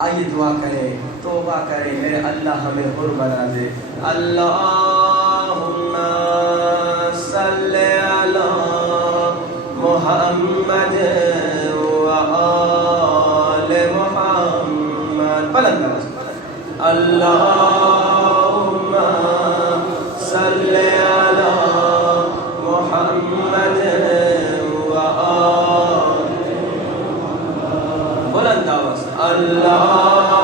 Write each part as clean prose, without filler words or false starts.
आइए दुआ करें, तौबा करें, मेरे अल्लाह हमें हुर बना दे। अल्लाहुम्मा सल्ले अला मुहम्मद व आले मुहम्मद। बुलंद आवाज़ से अल्लाहुम्मा सल्ले अला मुहम्मद व आले। बुलंद आवाज़ से अल्लाहुम्मा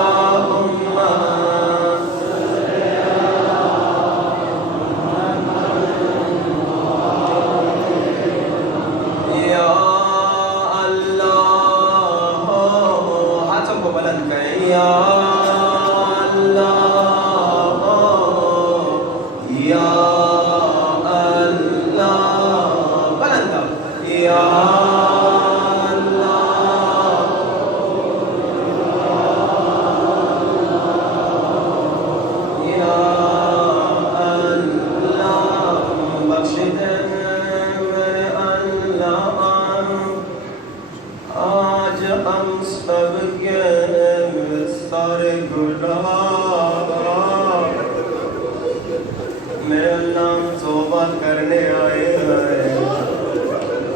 या अल्लाह। हाथों को बुलंद करें। या अल्लाह, या अल्लाह। बुलंद या हम सब के सारे गुनाह मेरा नाम तौबा करने आए हैं,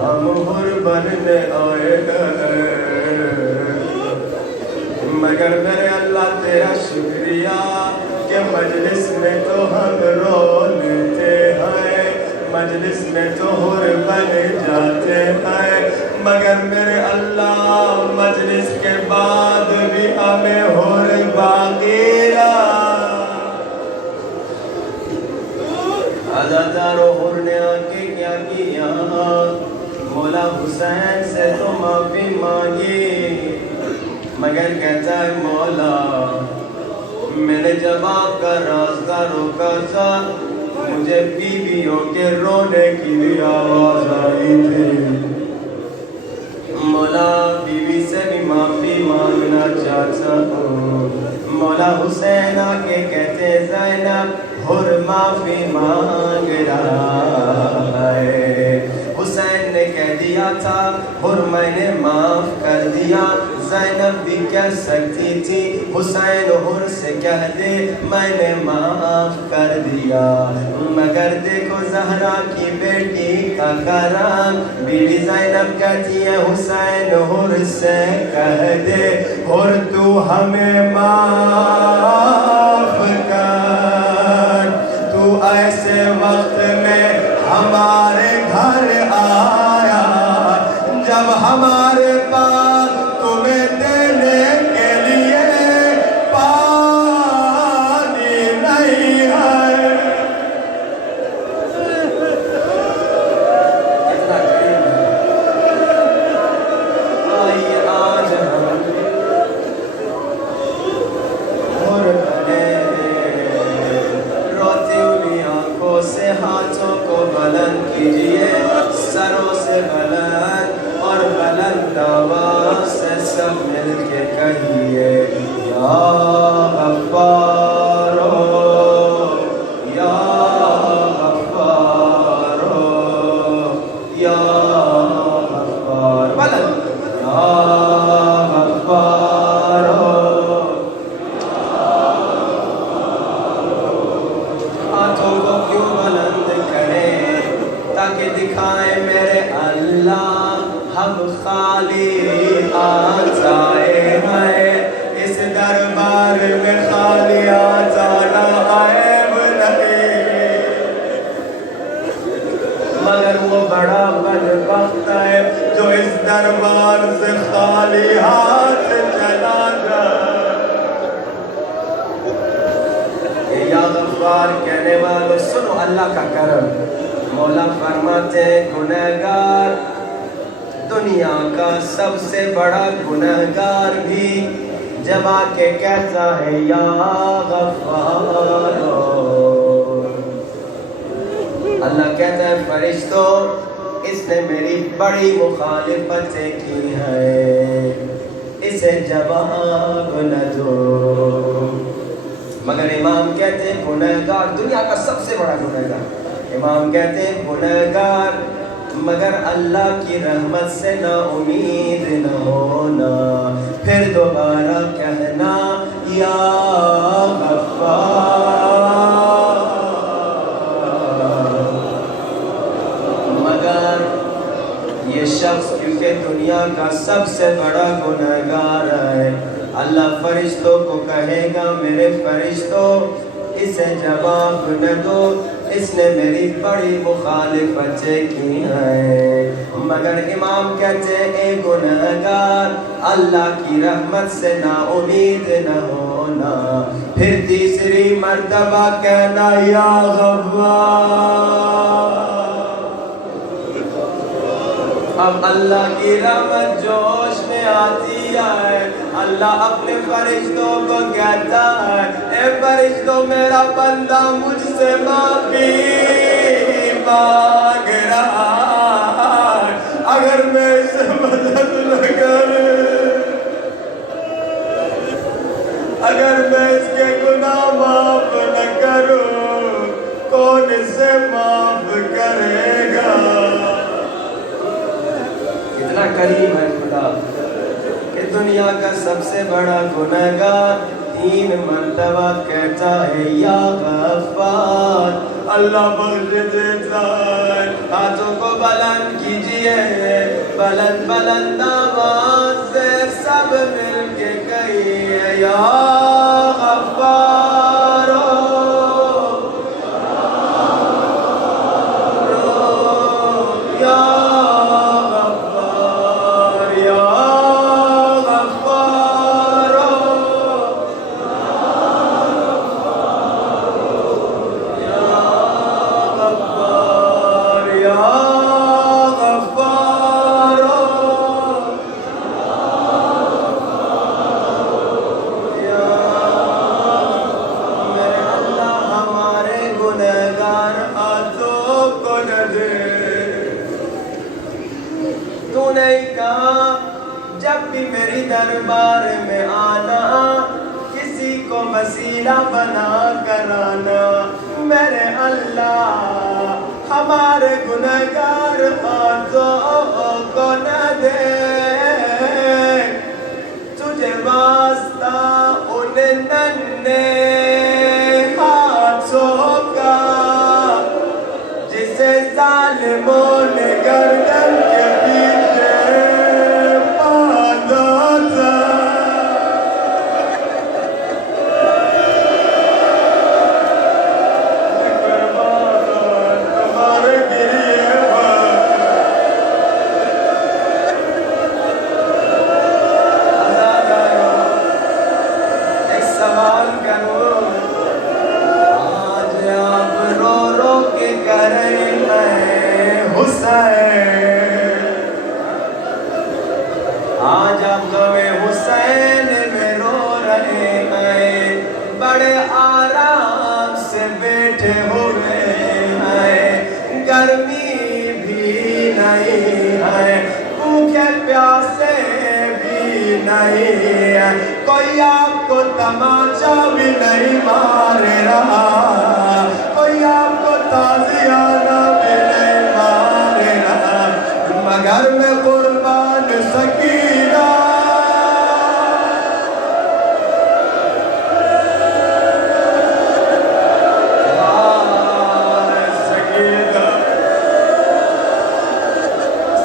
हम हुर बनने आए हैं। मगर मेरे अल्लाह तेरा शुक्रिया कि मजलिस में तो हम रो लेते हैं, मजलिस में तो हुर बन जाते हैं, मगर मेरे अल्लाह मजलिस के बाद भी हमें हुर बाकी आजादारो हुर ने आके क्या किया? मौला हुसैन से तो माफी मांगी, मगर कहता है मौला मैंने जब आपका रास्ता रोका था, मुझे बीवियों के रोने की भी आवाज आई थी। मौला बीवी से भी माफी मांगना चाहता हूँ। मौला हुसैन आके कहते ज़ैनब हुर माफी मांग रहा है। हुसैन ने कह दिया था हुर मैंने माफ कर दिया। ज़ैनब भी कह सकती थी हुसैन हुर से कह दे मैंने माफ कर दिया, मगर देखो ज़हरा की बेटी का करम। बीवी ज़ैनब कहती है हुसैन हुर से कह दे हुर तू हमें माफ कर, तू ऐसे वक्त में हमारे घर आया जब हमारे पास तुम्हें देने के लिए पानी नहीं है। आइए आज हम हुर बने, रोती हुई आंखों से हाथों को बुलंद कीजिए, सरों से बुलंद और बुलंद आवाज से सब मिलके कहिए या गफ्फारो, या गफ्फारो, या गफ्फार। बुलंद या गफ्फारो। हाथों को क्यों बुलंद करें? ताकि दिखाएं मेरे अल्लाह हम खाली आ जाए हैं, इस दरबार में खाली आ जाना ऐब नहीं। मगर वो बड़ा बदबख्त है जो इस दरबार से खाली हाथ चला जाए। या गफ्फार कहने वालों सुनो अल्लाह का करम। मौला फरमाते गुनहगार दुनिया का सबसे बड़ा गुनहगार भी जब आके कहता है या गफ्फार। अल्लाह कहता है फरिश्तों इसने मेरी बड़ी मुखालिफतें की है, इसे जवाब न दो। मगर इमाम कहते हैं गुनहगार दुनिया का सबसे बड़ा गुनहगार, इमाम कहते हैं गुनहगार मगर अल्लाह की रहमत से ना उम्मीद न होना, फिर दोबारा कहना या गफ्फार। मगर ये शख्स क्योंकि दुनिया का सबसे बड़ा गुनहगार है, अल्लाह फरिश्तों को कहेगा मेरे फरिश्तों इसे जवाब न दो, इसने मेरी बड़ी मुखालिफतें की हैं। मगर इमाम कहते ए गुनहगार, अल्लाह की रहमत से ना उम्मीद न होना, फिर तीसरी मर्तबा कहना या गफ्फार। अब अल्लाह की रहमत जोश में आती है, अल्लाह अपने फरिश्तों को कहता है ए फरिश्तों मेरा बंदा मुझसे माफी मांग रहा है, अगर मैं इसे मदद न करूं, अगर मैं इसके गुनाह माफ न करूं, कौन इसे माफ करेगा। कितना करीम है खुदा कि दुनिया का सबसे बड़ा गुनहगार 3 मर्तबा कहता है या गफ्फार। अल्लाह बख्श देता है। हाथों को बुलंद कीजिए, बुलंद बुलंद आवाज से सब मिलके कहिए या गफ्फार। जब भी मेरी दरबार में आना, किसी को वसीला बना कर आना, मेरे अल्लाह हमारे गुनहगार हाथों को न दे। तुझे वास्ता उन नन्हे हाथों का जिसे जालिमों ने गर्दन के पीछे बांधा था। तुम्हारे गिरिए एक सवाल करो, आज आप रो रो के करें हुसैन, आज आप गवे हुसैन में रो रहे हैं, बड़े आराम से बैठे हुए हैं, गर्मी भी नहीं है, भूखे प्यासे भी नहीं है, कोई आपको तमाचा भी नहीं मार रहा, कोई आपको ताजियाना भी नहीं मार रहा, मगर मैं कुर्बान सकीना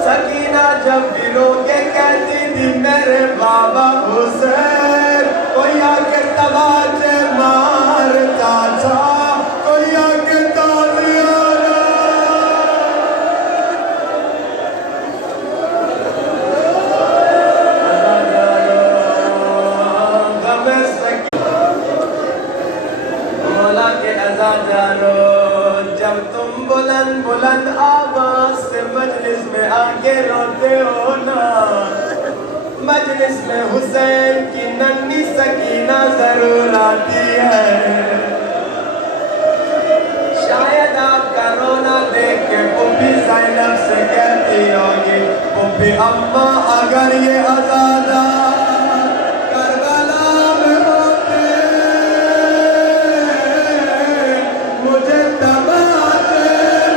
सकीना जब दिलों के कहती थी मेरे बाबा हुसैन, कोई आके तमाचे मारता था, कोई आके तालियाना। मौला के अज़ा जानो, जब तुम बुलंद बुलंद आवाज से मजलिस में आके रोते हो ना, मजलिस में हुसैन की नन्ही सकीना जरूर आती है। शायद आपका रोना देख के पुप्पी ज़ैनब से कहती होगी, पुप्पी अम्मा अगर ये आज़ादा करबला में होते, मुझे तमाचे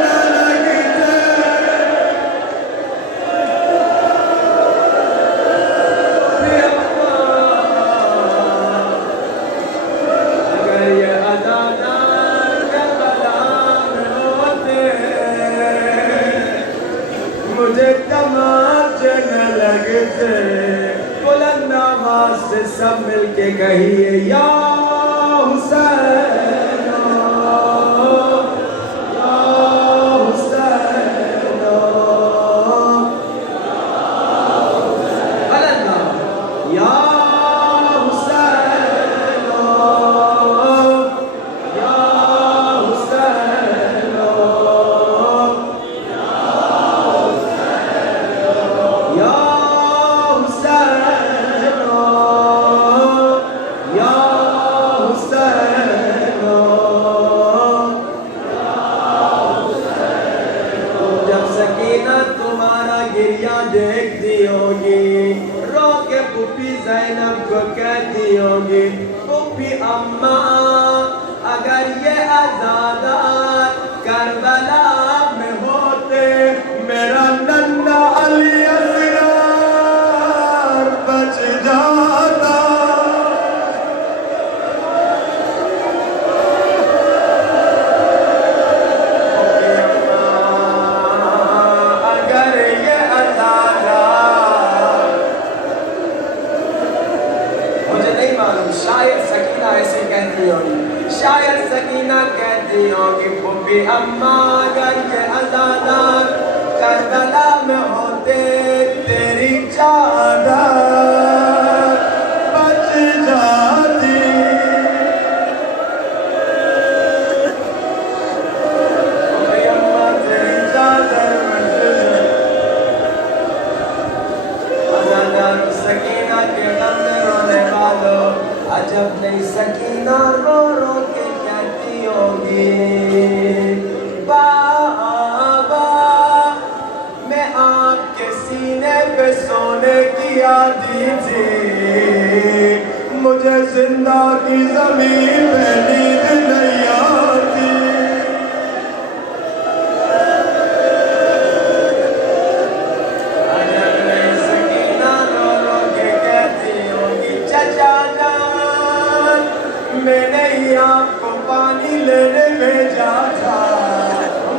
न लगते, बुलंद आवाज से सब मिलके कहिए या हुसैन या हुसैन। बुलंद या हुसैन या हुसैन या देखती होगी रो के पुप्पी ज़ैनब को कहती होगी पुप्पी अम्मा अगर ये आज़ादार करबला में होते मेरा नन्ना अली असगर बच जाता। शायद सकीना ऐसे कहती होगी, शायद सकीना कहती होगी पुप्पी अम्मा अगर ये आज़ादार करबला में होते तेरी चादर बच जाती। पुप्पी अम्मा तेरी चादर बच जाती। आज़ादार सकीना के दम में रोने वालों अजब नहीं सकीना रो रो के कहती होगी बाबा मैं आपके सीने पे सोने की आदी थी मुझे जिंदा की जमीन पे नींद नहीं आती। अजब नहीं सकीना रो रो के कहती होगी चचा मैंने ही आपको पानी लेने भेजा था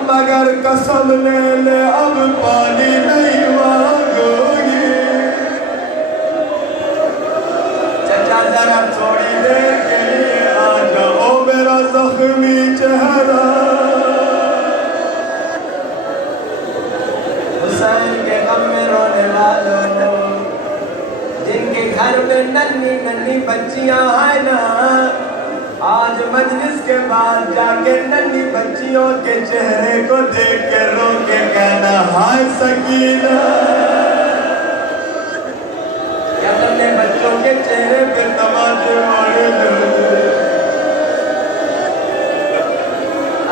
मगर कसम ले ले अब पानी नहीं मांगोगी। चचा जरा थोड़ी देर के लिए आ जाओ मेरा जख्मी चेहरा। हुसैन के गम में रोने वालों जिनके घर में नन्ही नन्ही बच्चियां हैं ना आज मजलिस के बाद जाके नन्ही बच्चियों के चेहरे को देख के रो के कहना हाय सकीना। क्या तुमने बच्चों के चेहरे पे तमाचे मारे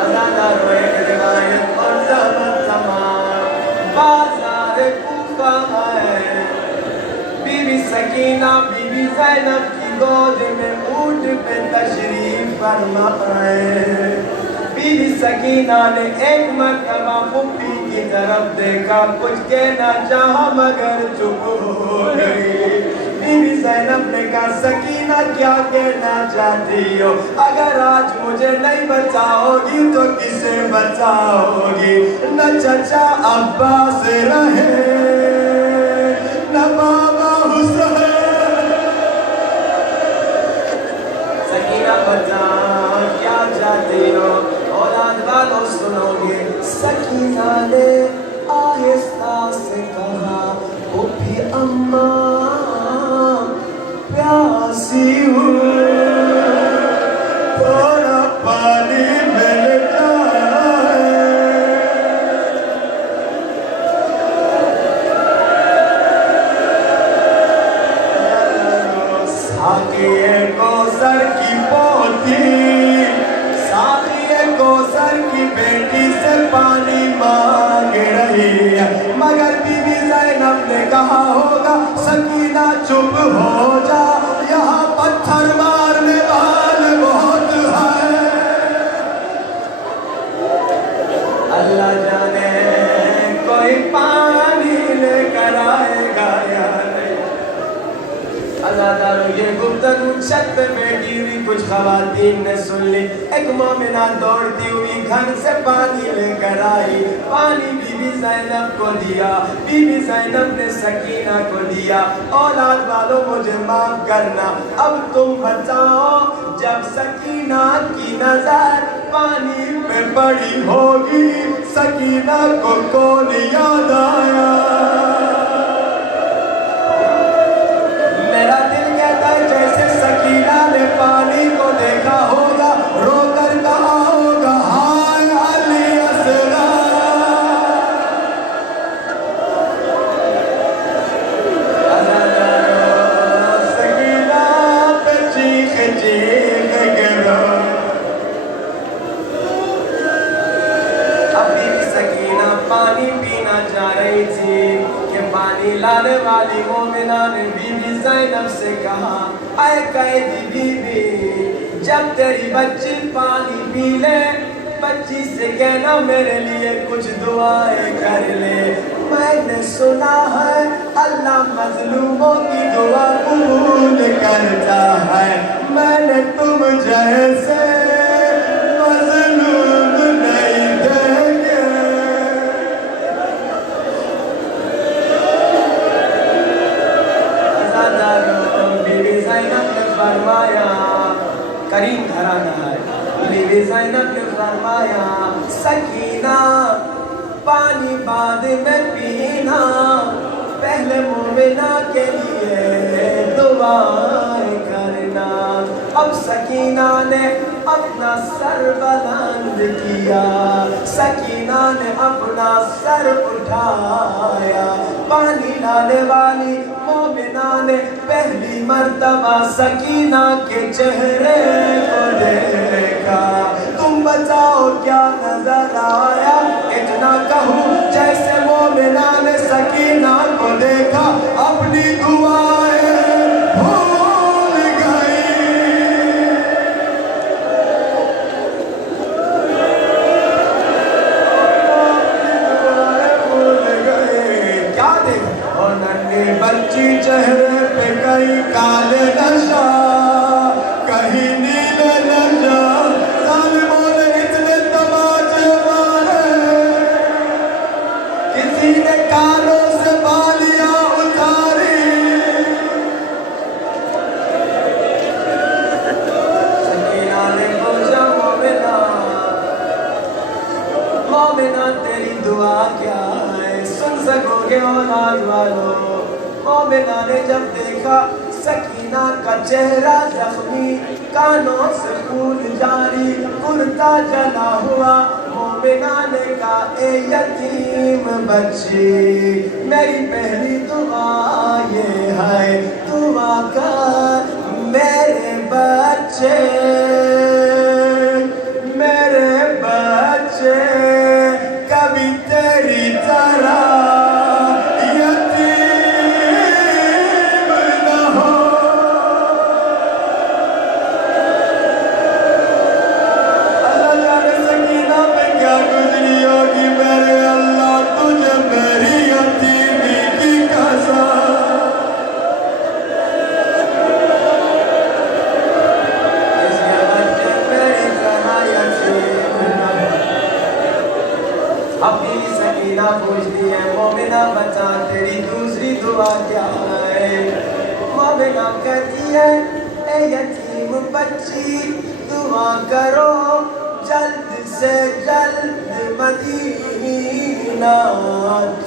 अज़ादार रोए रिवायत और ज़हमत तमाम बाज़ार कूफा है बीबी सकीना बीबी ज़ैनब की गोद में ऊँट पे तशरीफ फरमाए। बीबी सकीना ने एक मरतबा पुप्पी की तरफ देखा कुछ कहना चाहा मगर चुप हो गई। बीबी ज़ैनब ने कहा सकीना क्या कहना चाहती हो अगर आज मुझे नहीं बचाओगी तो किसे बचाओगी। न चचा अब्बास रहे न बाबा हुसैन। बता क्या चाहती हो औलाद वालों सुनोगे। सकीना ने आहिस्ता से कहा पुप्पी अम्मा प्यासी हूँ थोड़ा पानी मिल जाए। साकिए कौसर की कौसर की बेटी से पानी मांग रही है मगर बीबी ज़ैनब ने कहा होगा सकीना चुप हो जा यहाँ पत्थर मारने वाले बहुत है। अल्लाह जाने कोई पानी लेकर आएगा या नहीं। अज़ादारों ये गुफ्तगू छत पे बैठी हुई कुछ खवातीन ने सुन ली। एक मोमिना दौड़ती हुई घर से पानी लेकर आई, पानी बीबी ज़ैनब को दिया, बीबी ज़ैनब ने सकीना को दिया। औलाद वालों मुझे माफ करना, अब तुम बताओ जब सकीना की नजर पानी पे पड़ी होगी, सकीना को कौन याद आया? मेरा दिल कहता है जैसे सकीना ने पानी को देखा होगा, रोकर कहा होगा हाय अली असरा। सकीना पे चीख चीख के रो। अब बीबी सकीना पानी पीना चाह रही थी कि पानी लाने वाली मोमिना ने बीबी ज़ैनब से कहा, आए कैदी बीबी, जब तेरी बच्ची पानी पी ले, बच्ची से कहना मेरे लिए कुछ दुआएं कर ले। मैंने सुना है अल्लाह मजलूमों की दुआ कबूल करता है, मैंने तुम जैसे मजलूम नहीं देंगे। बीबी ज़ैनब ने फरमाया, करीम घराना है, बीबी ज़ैनब ने फरमाया सकीना पानी बाद में पीना, पहले मोमिना के लिए दुआएं करना। अब सकीना ने अपना सर बुलंद किया, सकीना ने अपना सर उठाया, पानी लाने वाली मोमिना ने पहली मर्तबा सकीना के चेहरे को देखा। तुम बताओ क्या नजर आया? इतना कहूँ जैसे मोमिना ने सकीना को देखा, अपनी दुआएं भूल गई। क्या देखा? और नन्ही बच्ची चेहरे पे कहीं काले नशा, कहीं नीले नशा, जालिमों ने इतने तमाचे मारे, किसी ने कानों से बालियां उतारी। सकीना ने पूछा मोमिना, मोमिना तेरी दुआ क्या है, सुन सकोगे औलाद वालों? मोमिना ने जब देखा सकीना का चेहरा जख्मी, कानों से खून जारी, कुर्ता जला हुआ, मोमिना ने कहा ए यतीम बच्ची, मेरी पहली दुआ ये है, दुआ कर मेरे बच्चे, मेरे बच्चे कभी तेरी तरह पूछती है मोमिना बता तेरी दूसरी दुआ क्या है? मोमिना कहती है ए यतीम बच्ची दुआ करो जल्द से जल्द मदीना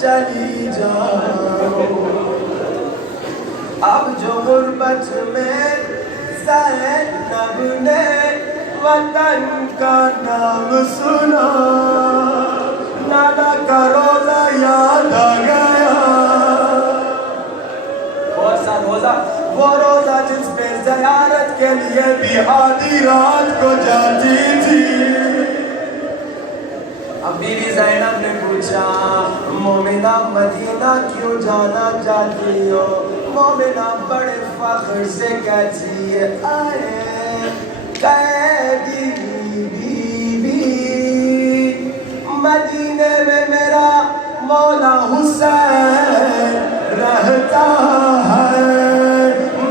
चली जाओ। अब जो गुर्बत में ज़ैनब ने वतन का नाम सुना, नाना का रोजा याद आ गया। कौन सा रोजा? वो रोजा जिस पे ज़ियारत के लिए भी आधी रात को जाती थी। अब बीवी ज़ैनब ने पूछा मोमिना मदीना क्यों जाना चाहती हो? मोमिना बड़े फख्र से कहती है आए कैदी बीवी, मदीने में मेरा मौला हुसैन रहता है,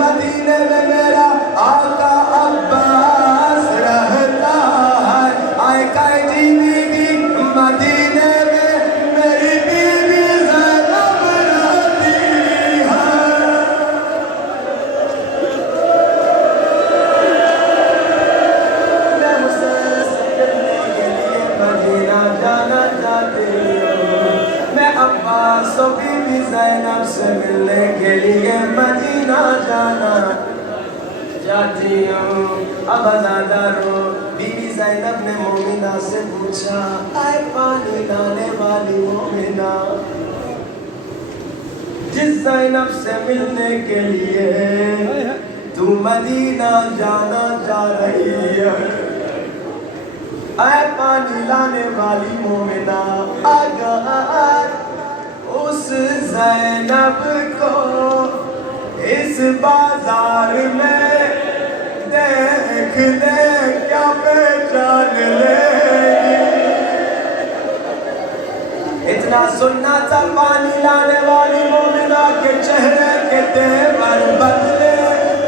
मदीने में मेरा आका से मिलने के लिए मदीना जाना चाहती हूँ। अब अज़ादारो बीबी ज़ैनब ने मोमिना से पूछा, ऐ पानी लाने वाली मोमिना, जिस ज़ैनब से मिलने के लिए तू मदीना जाना चाह रही है, ऐ पानी लाने वाली मोमिना, अगर उस ज़ैनब को इस बाजार में देख ले क्या पहचान लेगी। इतना सुनना था पानी लाने वाली मोमिना के चेहरे के तेवर बदले,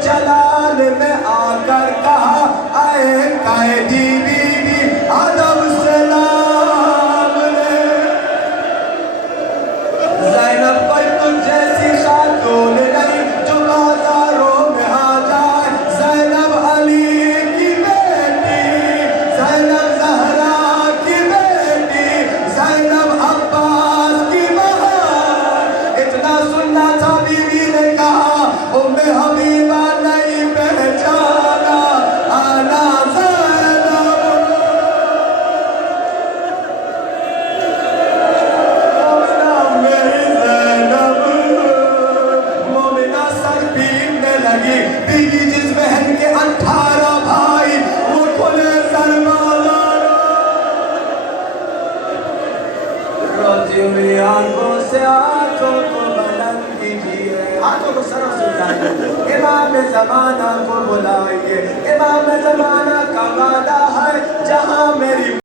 जलाल में आकर कहा, आए कायदी बीबी अदब सलाम ले। ज़ैनब कोई तुझ जैसी खातून नहीं जो बाजारों में आ जाए। ज़ैनब अली की बेटी, ज़ैनब ज़हरा की बेटी, ज़ैनब अब्बास की बहन। इतना सुनना था बीवी ने कहा, उम्मे हबीबा नहीं पहचाना, आना ज़ैनब। मोमिना मेरी ज़ैनब, मोमिना सर पीटने लगी। बीवी जिस बहन के 18 भाई वो खुले सर वाला रोती हुई आंखों से हाथों को बुलंद कीजिए, हाथों को सरों से उठाइए, इमाम ज़माना को बुलाइए। इमाम ज़माना का वादा है, जहां मेरी